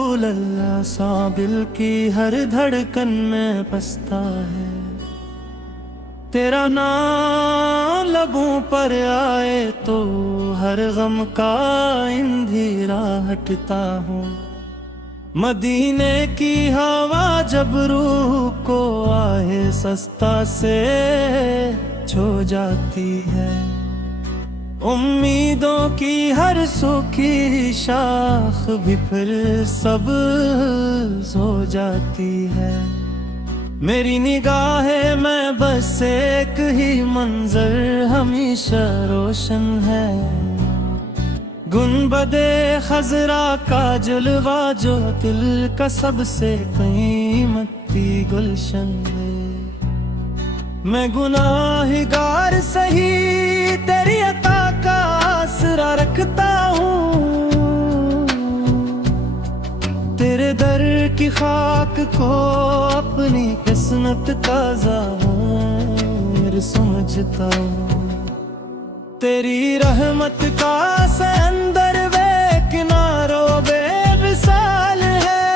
रसूल अल्लाह सा दिल की हर धड़कन में बसता है। तेरा नाम लबों पर आए तो हर गम का इंधिरा हटता हूँ। मदीने की हवा जब रूह को आहे सस्ता से छो जाती है। उम्मीदों की हर सूखी शाख भी फिर सब्ज़ हो जाती है। मेरी निगाहें में बस एक ही मंजर हमेशा रोशन है। गुंबदे खजरा का जलवा जो दिल का सबसे कीमती गुलशन है। मैं गुनाहगार सही तेरी अता का आसरा रखता हूँ। तेरे दर की खाक को अपनी किस्मत का ज़ाहिर समझता हूँ। तेरी रहमत का समंदर बेकिनारो बेमिसाल है।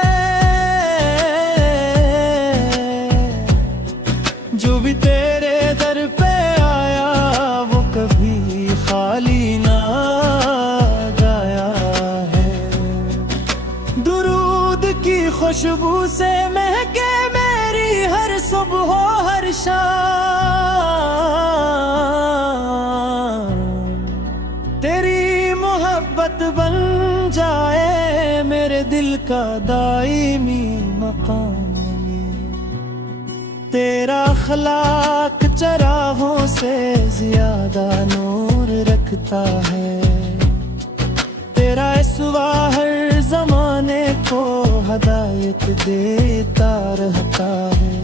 जो भी तेरे दर पे आया वो कभी खाली ना गया है। दुरूद की खुशबू से महके मेरी हर सुबह हर शाम। तेरी मोहब्बत बन जाए मेरे दिल का दाईमी मकाम। तेरा अखलाक चरागों से ज्यादा नूर रखता है। तेरा इस्वा हर जमाने को हदायत देता रहता है।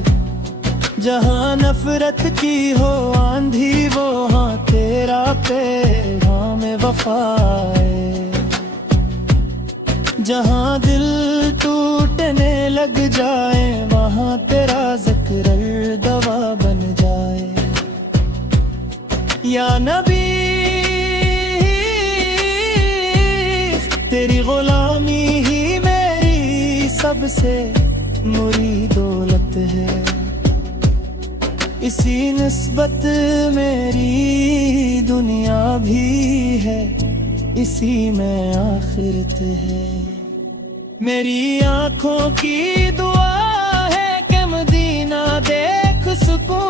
जहाँ नफरत की हो आंधी वो हाँ तेरा पैगाम वफा है। जहाँ दिल टूटने लग जाए वहाँ तेरा ज़िक्र दवा बन जाए। या नबी तेरी गुलामी ही मेरी सबसे मुरी दौलत है। इसी निस्बत मेरी दुनिया भी है, इसी में आखिरत है। मेरी आँखों की दुआ है कि मदीना देख सकूं।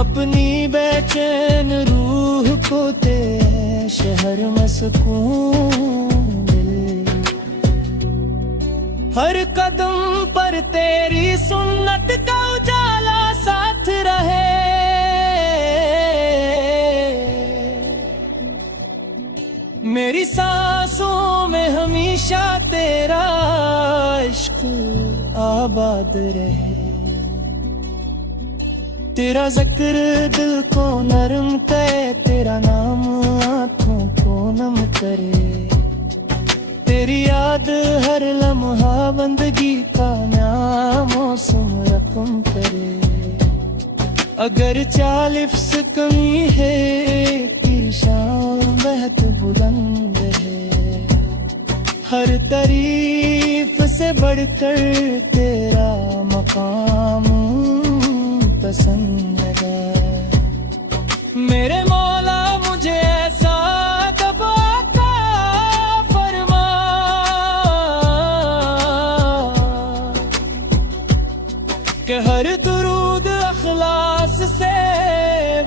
अपनी बेचैन रूह को तेरे शहर में सुकून मिले। हर कदम पर तेरी सुन्नत का उजाला साथ रहे। मेरी सांसों में हमेशा तेरा इश्क आबाद रहे। तेरा जिक्र दिल को नरम करे, तेरा नाम आँखों को नम करे। तेरी याद हर लम्हा बंदगी का नया मौसम रकम करे। अगर चालिफ्स कमी है तेरी शान बहुत बुलंद है। हर तारीफ से बढ़कर तेरा मकाम पसंद है। मेरे मौला मुझे ऐसा दबा का फरमा कि हर दुरूद अखलास से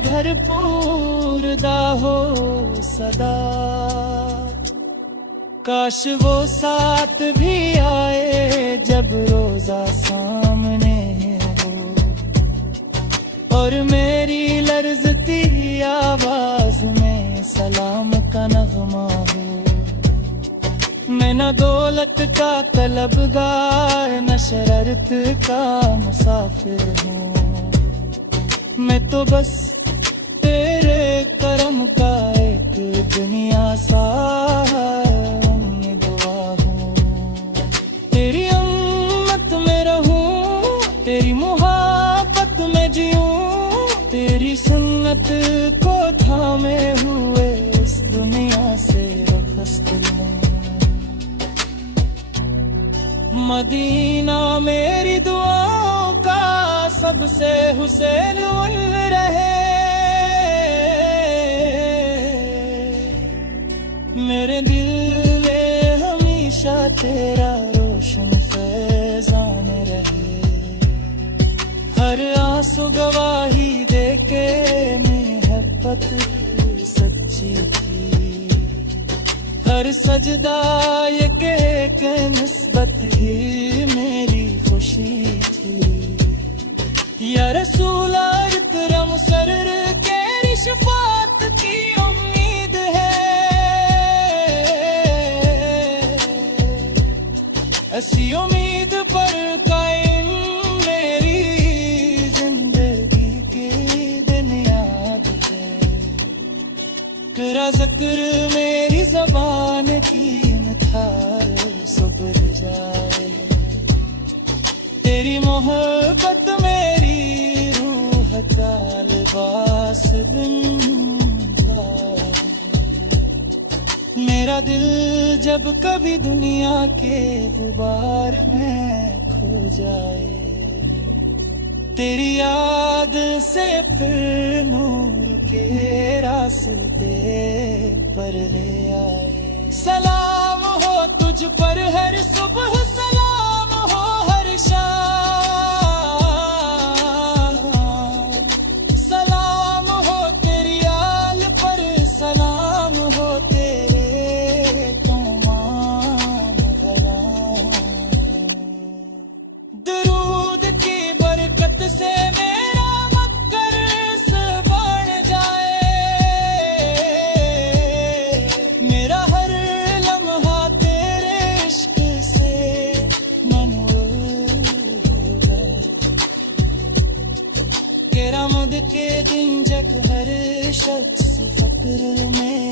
भरपूर दा हो सदा। काश वो साथ भी आए जब रोजा सामने हो और मेरी लर्जती आवाज में सलाम का नगमा हो। मैं न दौलत का तलबगार न शरारत का मुसाफिर हूँ। मैं तो बस तेरे करम का एक दुनिया सा दुआ हूँ। तेरी उम्मत में रहूं, तेरी मोहब्बत में जीऊं। तेरी सुन्नत को थामे हुए इस दुनिया मदीना मेरी दुआओं का सबसे हुसैन उल रहे। मेरे दिल में हमेशा तेरा रोशन फैजान रहे। हर आंसू गवाही दे के मोहब्बत सच्ची थी। हर सजदा ये कह के निस्बत ही मेरी खुशी थी। या रसूल अकरम सरर के रिशफात की उम्मीद है। ऐसी उम्मीद पर कायम मेरी जिंदगी के दिन याद है। करा ज़िक्र मेरी ज़बान की निखार सुभर जाए। तेरी मोहब्बत मेरी रूह का लिबास बन जाए। मेरा दिल जब कभी दुनिया के गुबार में खो जाए। तेरी याद से फिर नूर के रास्ते पर ले आए। सलाम हो तुझ पर हर सुबह, सलाम हो हर शाम। सलाम हो तेरी आल पर, सलाम हो तेरे तमाम ग़लाम। दरूद की बरकत से मेरा मकर्स बढ़ जाए। मेरा हर लम्हा तेरे इश्क से मनवर हो गया। गिरमद के दिन जग हर शख्स फक्र में